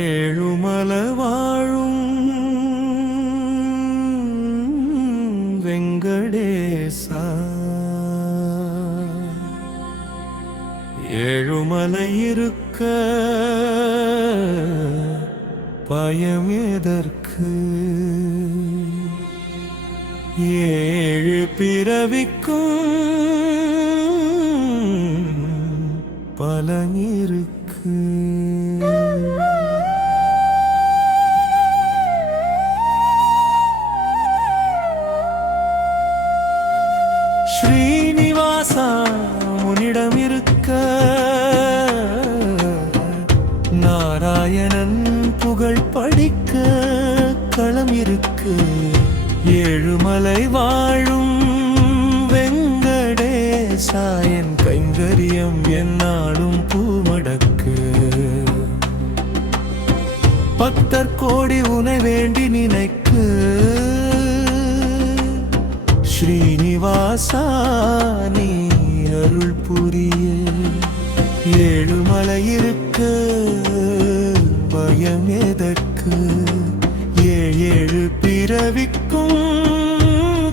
ஏழுமல வாழும் வெங்கடேசா, ஏழுமலை இருக்க பயம் எதற்கு? ஏழு பிறவிக்கும் பலன் இருக்கு. ஸ்ரீனிவாசா உன்னிடம் இருக்க நாராயணன் புகழ் படிக்க களம் இருக்கு. ஏழுமலை வாழும் வெங்கடேசா, என் கைங்கரியம் என்னாலும் பூமடக்கு. பக்தர் கோடி உனை வேண்டி நினைக்கு. ஸ்ரீனிவாசா நீ அருள் புரிய. ஏழுமலை இருக்க பயம் எதற்கு? ஏழு பிறவிக்கும்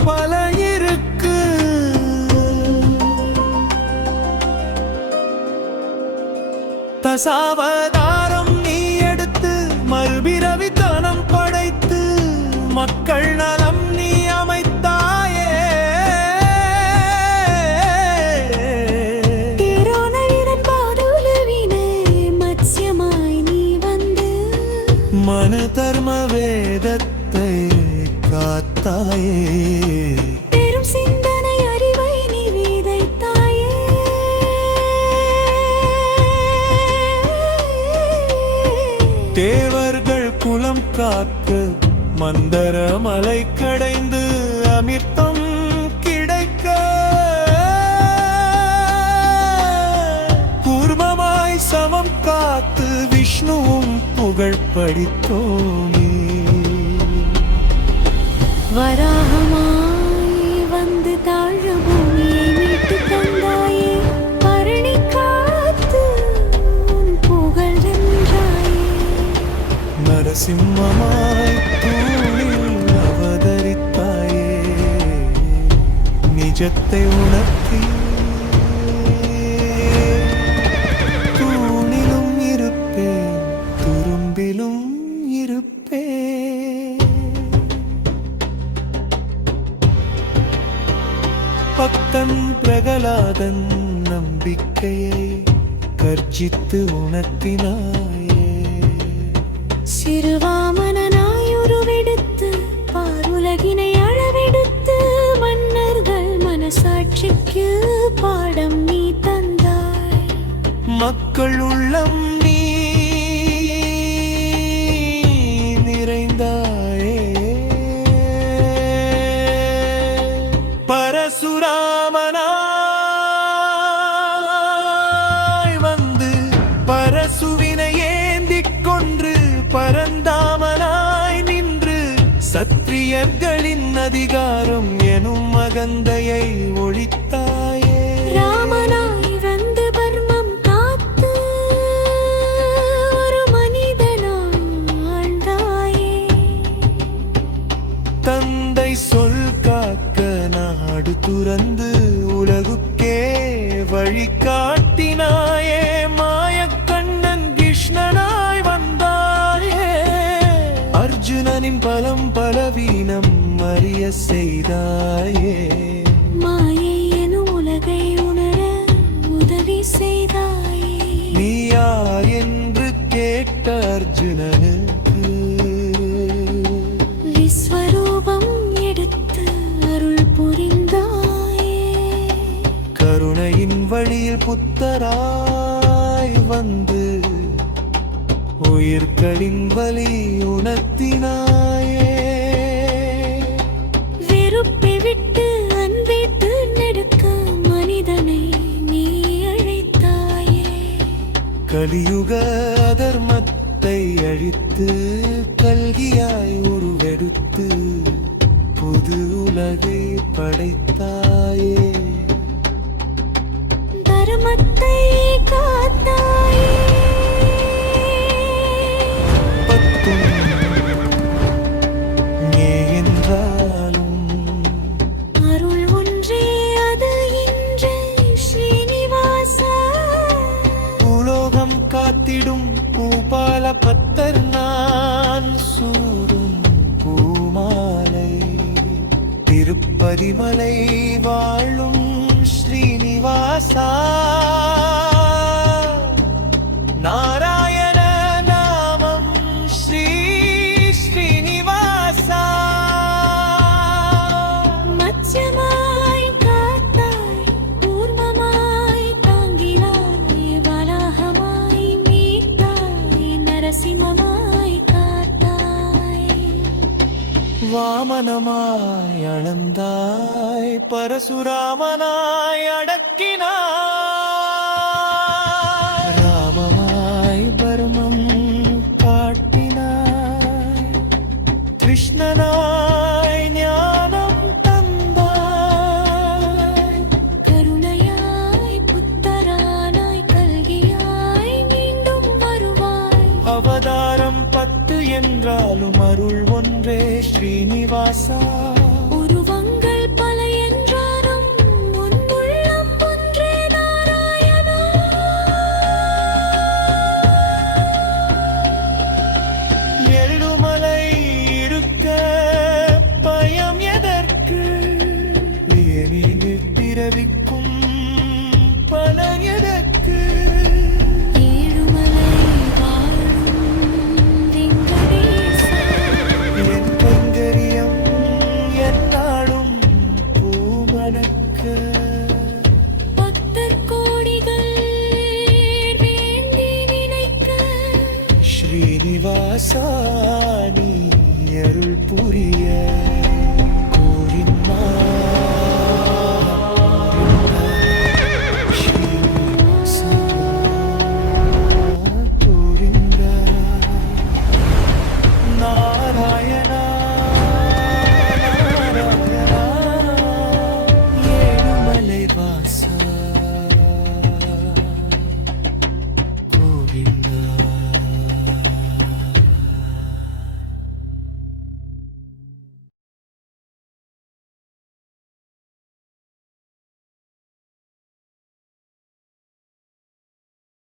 பல இருக்கு. தசாவதாரம் நீ எடுத்து மறுபிறவி தனம் படைத்து மக்கள் நலம் நீ அமைத்தாயே. மனு தர்ம வேதத்தை காத்தாயே. பெரும் சிந்தனை அறிவை நீ விதைத்தாயே. தேவர்கள் குலம் காக்க மந்தர மலை கடைந்து அமிர்தம் கிடைக்க. கூர்மமாய் சமம் காத்து விஷ்ணுவும் புகழ் படித்தோமே. வராகமாய் வந்து தாழ பூமியை மீட்டு தந்தாயே. பரணி காத்து உன் புகழ் வென்றாயே. நரசிம்மமாய் தூணில் அவதரித்தாயே. நிஜத்தை உணர்த்தி தூணிலும் இருப்பேன், துரும்பிலும் இருப்பேன். பக்தன் பிரகலாதன் நம்பிக்கையை கர்ஜித்து உணர்த்தினாயே. சிறுவாமனாய் உருவெடுத்து பாருலகினை அளவெடுத்து மன்னர்கள் மனசாட்சிக்கு பாடம் நீ தந்தாய். மக்கள் உள்ளம் நீ நிறைந்தாயே. பரசுராமனாய் வந்து பரசுவினை ஏந்திக் கொன்று பரந்தாமனாய் நின்று சத்திரியர்களின் அதிகாரம் எனும் அகந்தையை ஒழித்தாயே. ராமனாய் வந்து பர்மம் காத்து ஒரு மனிதனாய் ஆழ்ந்தாயே. தந்தை சொல் காக்க நாடு துறந்து உலகுக்கே வழிகாட்டினாயே. மாயக்கண்ணன் கிருஷ்ணனாய் வந்தாயே. அர்ஜுனனின் பலம் பலவீனம் அறிய செய்தாயே. மாயை எனும் உலகை உணர உதவி செய்தாயே. நீ யார் என்று கேட்ட அர்ஜுனனுக்கு விஸ்வரூபம் எடுத்து அருள் புரிந்தாயே. கருணையின் வழியில் புத்தராய் வந்து உயிர்களின் வலி உணர்த்தினாயே. வெறுப்பை விட்டு அன்பிட்டு நெடுக்க மனிதனை நீ அழைத்தாயே. கலியுக அதர்மத்தை தர்மத்தை அழித்து கல்கியாய் உருவெடுத்து புது உலகை படைத்தாயே. தர்மத்தை காத்தாயே. பத்தும் நீ என்றாலும் அருள் ஒன்றே அது இன்று ஸ்ரீனிவாசா. உலோகம் காத்திடும் பூபால பத்தர் நான் சூடும் பூமாலை. திருப்பதிமலை வாழும் ஸ்ரீனிவாசா, நாராயண நாமம் ஸ்ரீ ஸ்ரீனிவாசா. மச்சமாய் காத்தாய், கூர்மமாய் தாங்கினாய், வராகமாய் மீட்டாய், நரசிம்மமாய் காத்தாய். வாமனமாய் அளந்தாய், பரசுராமனாய் அடக்கினாய். ராமமாய் பர்மம் காட்டினாய், கிருஷ்ணனாய் ஞானம் தந்தாய். கருணையாய் புத்தரானாய், கல்கியாய் மீண்டும் வருவாய். அவதாரம் 10 என்றாலும் அருள் ஒன்றே ஸ்ரீனிவாசா. உருவங்கள் பல என்றாலும் உன் உள்ளம் ஒன்றே நாராயணா. எழுமலை இருக்க பயம் எதற்கு? ஏனில் பிறவிக்கும் பலன் எதற்கு? ஏழுமலை வாழும் வெங்கடேசா. என் கைங்கரியம் என்னாலும் பூமணக்க. பக்தர் கோடிகள் வேண்டி நினைக்க. ஸ்ரீனிவாசா நீ அருள் புரிய.